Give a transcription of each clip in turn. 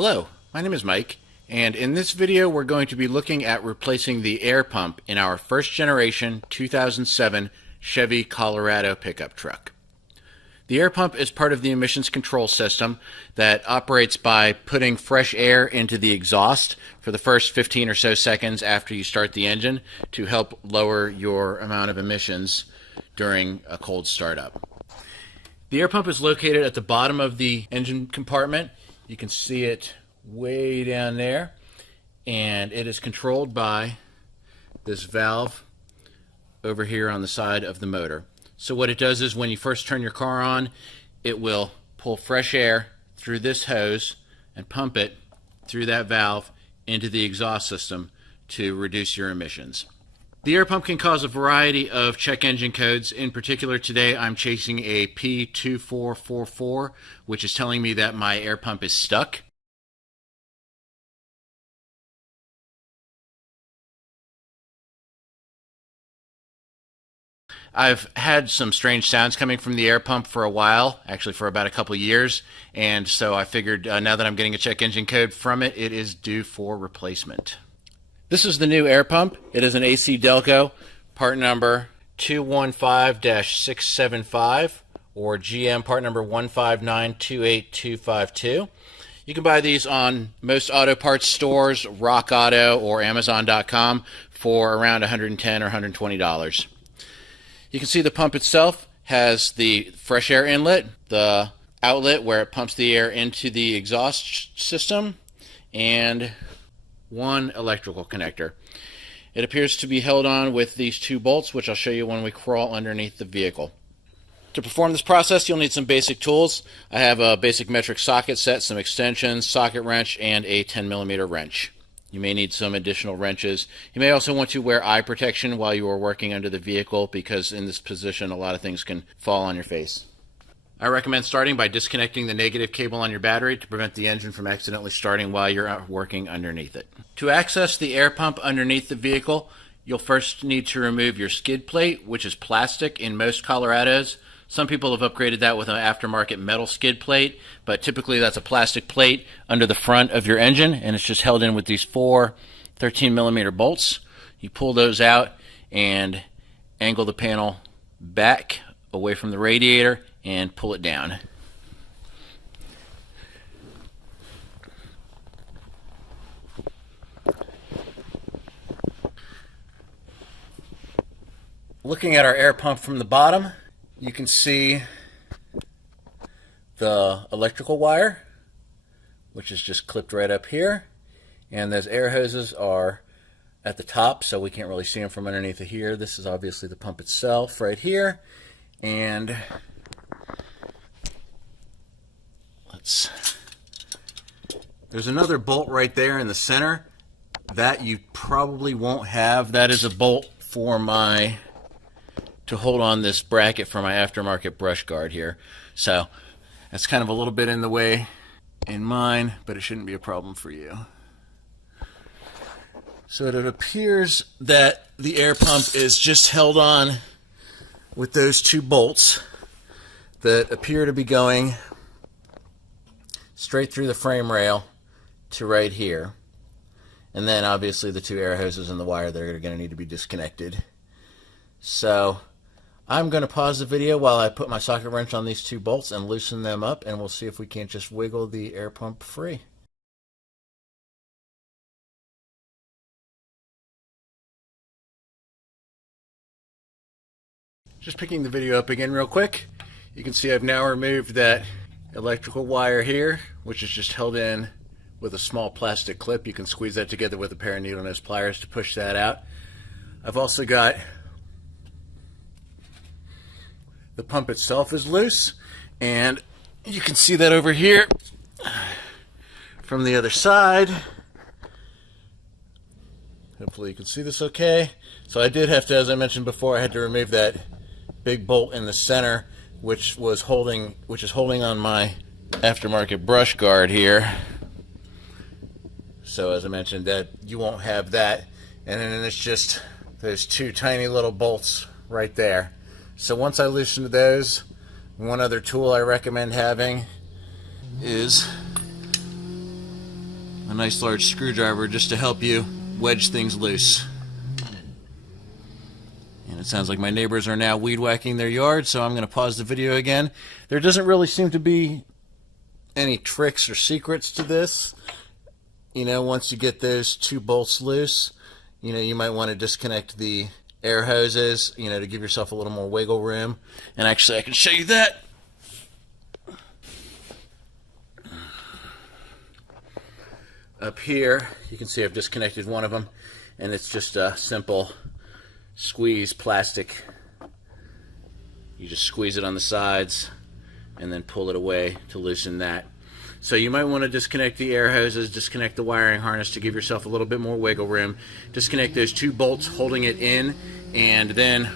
Hello, my name is Mike, and in this video we're going to be looking at replacing the air pump in our first generation 2007 Chevy Colorado pickup truck. The air pump is part of the emissions control system that operates by putting fresh air into the exhaust for the first 15 or so seconds after you start the engine to help lower your amount of emissions during a cold startup. The air pump is located at the bottom of the engine compartment. You can see it way down there, and it is controlled by this valve over here on the side of the motor. So what it does is when you first turn your car on, it will pull fresh air through this hose and pump it through that valve into the exhaust system to reduce your emissions. The air pump can cause a variety of check engine codes. In particular, today I'm chasing a P2444, which is telling me that my air pump is stuck. I've had some strange sounds coming from the air pump for a while, actually for about a couple of years, and so I figured now that I'm getting a check engine code from it, it is due for replacement. This is the new air pump. It is an AC Delco, part number 215-675, or GM part number 159-28252. You can buy these on most auto parts stores, Rock Auto, or Amazon.com for around $110 or $120. You can see the pump itself has the fresh air inlet, the outlet where it pumps the air into the exhaust system, and one electrical connector. It appears to be held on with these two bolts, which I'll show you when we crawl underneath the vehicle. To perform this process, you'll need some basic tools. I have a basic metric socket set, some extensions, socket wrench, and a 10mm wrench. You may need some additional wrenches. You may also want to wear eye protection while you are working under the vehicle, because in this position a lot of things can fall on your face. I recommend starting by disconnecting the negative cable on your battery to prevent the engine from accidentally starting while you're working underneath it. To access the air pump underneath the vehicle, you'll first need to remove your skid plate, which is plastic in most Colorados. Some people have upgraded that with an aftermarket metal skid plate, but typically that's a plastic plate under the front of your engine, and it's just held in with these four 13mm bolts. You pull those out and angle the panel back away from the radiator and pull it down. Looking at our air pump from the bottom, you can see the electrical wire, which is just clipped right up here, and those air hoses are at the top, so we can't really see them from underneath of here. This is obviously the pump itself right here, and there's another bolt right there in the center that you probably won't have. That is a bolt for to hold on this bracket for my aftermarket brush guard here. So that's kind of a little bit in the way in mine, but it shouldn't be a problem for you. So it appears that the air pump is just held on with those two bolts that appear to be going straight through the frame rail to right here, and then obviously the two air hoses and the wire that are going to need to be disconnected. So I'm going to pause the video while I put my socket wrench on these two bolts and loosen them up, and we'll see if we can't just wiggle the air pump free. Just picking the video up again real quick, you can see I've now removed that electrical wire here, which is just held in with a small plastic clip. You can squeeze that together with a pair of needle nose pliers to push that out. I've also got the pump itself is loose, and you can see that over here from the other side. Hopefully you can see this okay. So I did have to, as I mentioned before, I had to remove that big bolt in the center, which is holding on my aftermarket brush guard here. So as I mentioned, that you won't have that, and then it's just those two tiny little bolts right there. So once I loosen those, one other tool I recommend having is a nice large screwdriver just to help you wedge things loose. And it sounds like my neighbors are now weed whacking their yard, so I'm going to pause the video again. There doesn't really seem to be any tricks or secrets to this. You know, once you get those two bolts loose, you know, you might want to disconnect the air hoses, you know, to give yourself a little more wiggle room. And actually, I can show you that. Up here, you can see I've disconnected one of them, and it's just a simple squeeze plastic. You just squeeze it on the sides and then pull it away to loosen that. So you might want to disconnect the air hoses, disconnect the wiring harness to give yourself a little bit more wiggle room, disconnect those two bolts holding it in, and then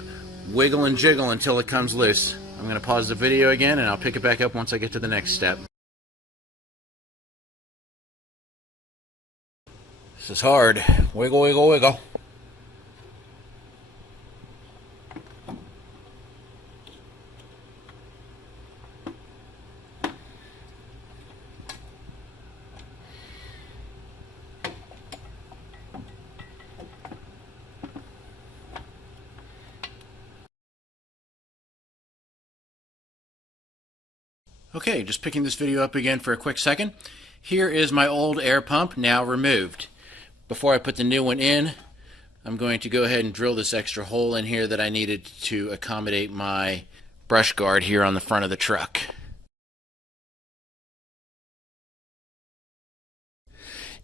wiggle and jiggle until it comes loose. I'm going to pause the video again, and I'll pick it back up once I get to the next step. This is hard. Wiggle, wiggle, wiggle. Okay, just picking this video up again for a quick second. Here is my old air pump now removed. Before I put the new one in, I'm going to go ahead and drill this extra hole in here that I needed to accommodate my brush guard here on the front of the truck.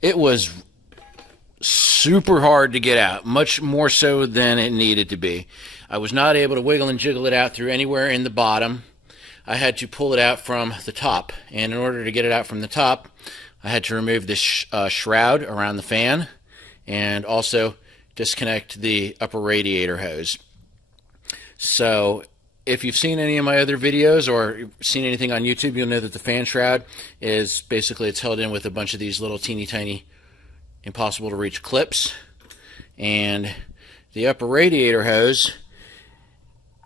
It was super hard to get out, much more so than it needed to be. I was not able to wiggle and jiggle it out through anywhere in the bottom. I had to pull it out from the top, and in order to get it out from the top, I had to remove this shroud around the fan and also disconnect the upper radiator hose. So if you've seen any of my other videos or seen anything on YouTube, you'll know that the fan shroud is basically, it's held in with a bunch of these little teeny tiny impossible to reach clips. And the upper radiator hose,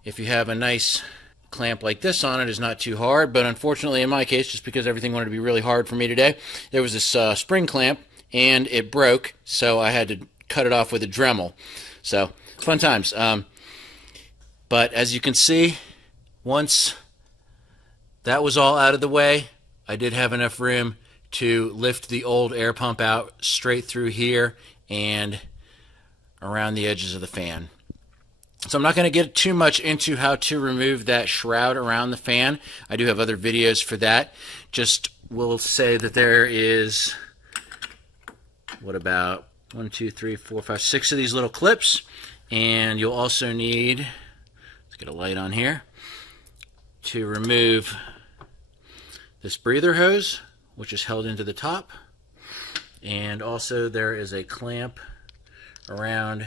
if you have a nice clamp like this on it, is not too hard, but unfortunately in my case, just because everything wanted to be really hard for me today, there was this spring clamp and it broke, so I had to cut it off with a Dremel. So fun times. But as you can see, once that was all out of the way, I did have enough room to lift the old air pump out straight through here and around the edges of the fan. So I'm not going to get too much into how to remove that shroud around the fan. I do have other videos for that. Just will say that there is, what about 1, 2, 3, 4, 5, 6 of these little clips. And you'll also need, let's get a light on here, to remove this breather hose, which is held into the top. And also there is a clamp around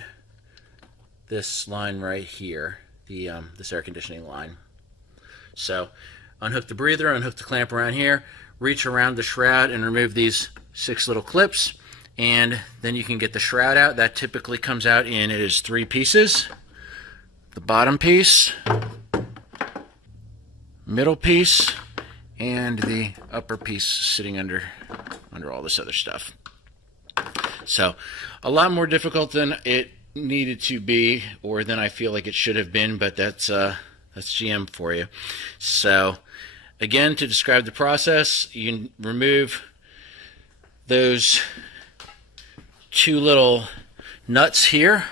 this line right here, this air conditioning line. So unhook the breather, unhook the clamp around here, reach around the shroud and remove these 6 little clips, and then you can get the shroud out. That typically comes out in, it is 3 pieces. The bottom piece, middle piece, and the upper piece sitting under all this other stuff. So a lot more difficult than it needed to be, or than I feel like it should have been, but that's GM for you. So again, to describe the process, you remove those 2 little nuts here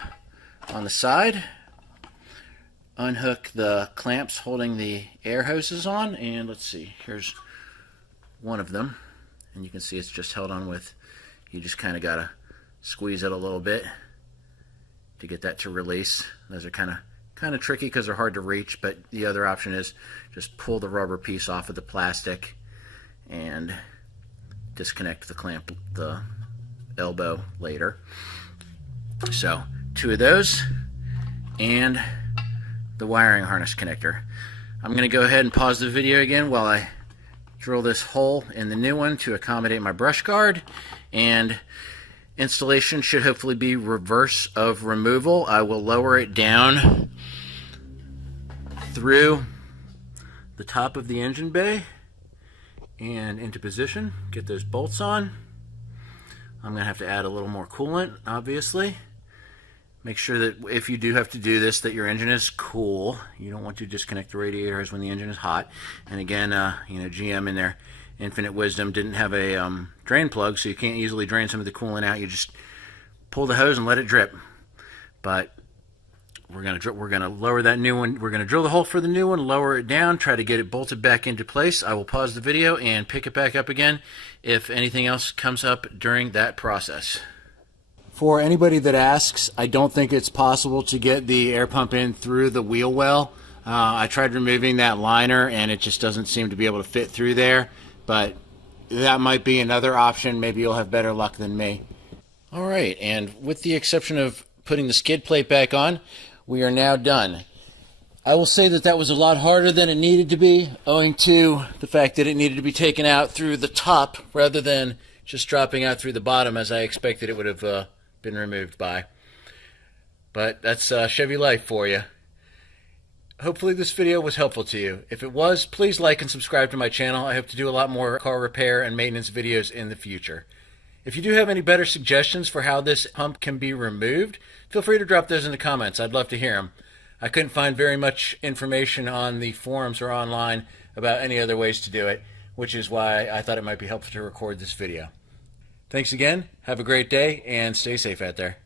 on the side, unhook the clamps holding the air hoses on, and let's see, here's one of them, and you can see it's just held on with, you just kind of gotta squeeze it a little bit to get that to release. Those are kind of tricky because they're hard to reach, but the other option is just pull the rubber piece off of the plastic and disconnect the clamp, the elbow later. So 2 of those and the wiring harness connector. I'm going to go ahead and pause the video again while I drill this hole in the new one to accommodate my brush guard, and installation should hopefully be reverse of removal. I will lower it down through the top of the engine bay and into position, get those bolts on, I'm going to have to add a little more coolant, obviously. Make sure that if you do have to do this, that your engine is cool. You don't want to disconnect the radiators when the engine is hot. And again, you know, GM in their infinite wisdom didn't have a drain plug, so you can't easily drain some of the coolant out. You just pull the hose and let it drip. But we're gonna lower that new one. We're gonna drill the hole for the new one, lower it down, try to get it bolted back into place. I will pause the video and pick it back up again if anything else comes up during that process. For anybody that asks, I don't think it's possible to get the air pump in through the wheel well. I tried removing that liner and it just doesn't seem to be able to fit through there, but that might be another option. Maybe you'll have better luck than me. All right, and with the exception of putting the skid plate back on, we are now done. I will say that that was a lot harder than it needed to be, owing to the fact that it needed to be taken out through the top rather than just dropping out through the bottom as I expected it would have been removed by. But that's Chevy life for you. Hopefully this video was helpful to you. If it was, please like and subscribe to my channel. I hope to do a lot more car repair and maintenance videos in the future. If you do have any better suggestions for how this pump can be removed, feel free to drop those in the comments. I'd love to hear them. I couldn't find very much information on the forums or online about any other ways to do it, which is why I thought it might be helpful to record this video. Thanks again, have a great day, and stay safe out there.